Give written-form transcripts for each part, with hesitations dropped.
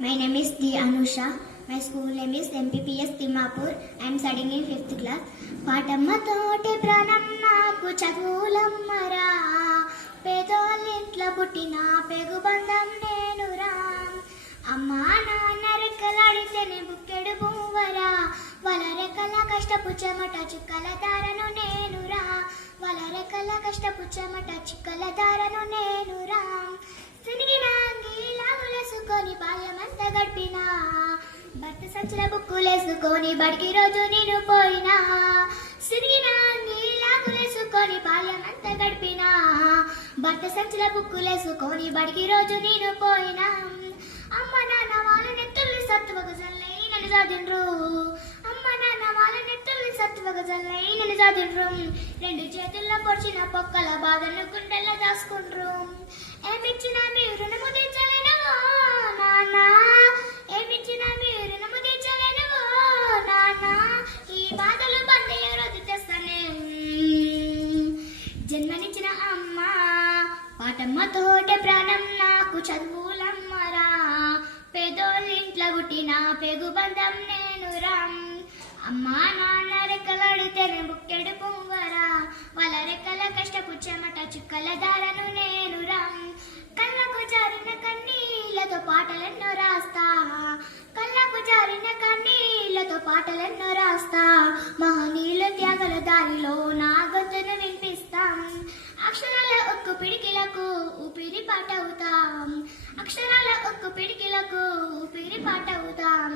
My name is D. Anusha. My school name is MPPS Timapur. I am studying in 5th class. పాటమ్మతోటి ప్రాణం నాకు చదువులమ్మరా, పేదోళ్ళింట్ల పుట్టిన పెగుబంధం నేనురా. అమ్మా నాన్న రెక్కలాడితేనే బుక్కెడు పువ్వరా, వాళ్ళ రెక్కల కష్టపు చెమట చుక్కల దారను నేనురా, వాళ్ళ రెక్కల కష్టపు చెమట చుక్కల దారను నేనురా. సినిగిన అంగీలాగులేసుకొని బాల్యమంతా గడిపినా, భర్త సంచుల బుక్కులేసుకొని బడికి రోజు నేను పోయినా. సిరిగిన అంగీలాగులేసుకొని బాల్యమంతా గడిపినా, భర్త సంచుల బుక్కులేసుకొని బడికి రోజు నేను పోయినా. అమ్మ నాన్న వాళ్ళ నెత్తుల్ని సత్తువగ జల్లై నన్ను సాధిండ్రు, అమ్మ నాన్న వాళ్ళ నెత్తుల్ని సత్తువగ జల్లై నన్ను సాధిండ్రు. రెండు చేతుల్లో పొడిచిన పొక్కల బాధను గుండెల్లో దాసుకుండ్రు. ఏమిచ్చిన మీరు రుణము తీర్చలేనవో నాన్న, ఏమిచ్చిన మీరు రుణము తీర్చలేనవో నాన్న, ఈ బాధలు బందయ్య రోజు తెస్తానే. జన్మనిచ్చిన అమ్మ పాటమ్మతోటే ప్రాణం నాకు చదువులమ్మరా, పేదోళ్ళింట్ల పుట్టిన పెగుబంధం నేనురా. అమ్మా నాన్న రెక్కలాడితేనే బుక్కెడు పువ్వరా, వాళ్ళ రెక్కల కష్టపు చెమట చుక్కల దారను నేనురా. కళ్ళకు జారిన కన్నీళ్లతో పాటలెన్నో రాస్తా, కళ్ళకు జారిన కన్నీళ్లతో పాటలెన్నో రాస్తా. మహనీయుల త్యాగల దారిలో నా గొంతును వినిపిస్తాం. అక్షరాల ఒక్క పిడికిలకు ఊపిరి పాటవుతాం, అక్షరాల ఒక్క పిడికిలకు ఊపిరి పాటవుతాం.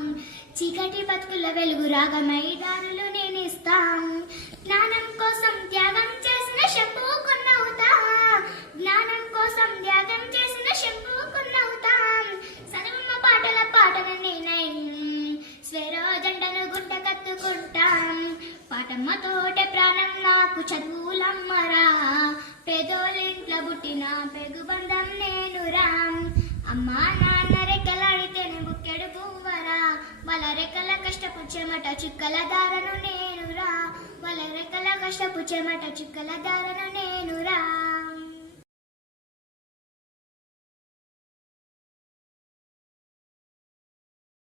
చీకటి బతుకుల వెలుగు రాగమై దారులు నేనిస్తాం. జ్ఞానం కోసం త్యాగం చేసిన శంభు కొన్నవుతా, జ్ఞానం కోసం త్యాగం చేసిన శంభు కొన్నవుతాం. చదువున్న పాటల పాటన నేనై స్వేరో జెండను గుంట కత్తుకుంటాం. పాటమ్మతోటే ప్రాణం నాకు చదువులమ్మరా, పేదోళ్ళింట్ల పుట్టిన పెగుబంధం నేనురా. అమ్మా నాన్న రెక్కలాడితేనే బుక్కెడు పువ్వరా, వాళ్ళ రెక్కల కష్టపు చెమట చుక్కల దారను నేనురా, వాళ్ళ రెక్కల కష్టపు చెమట చుక్కల దారను నేనురా.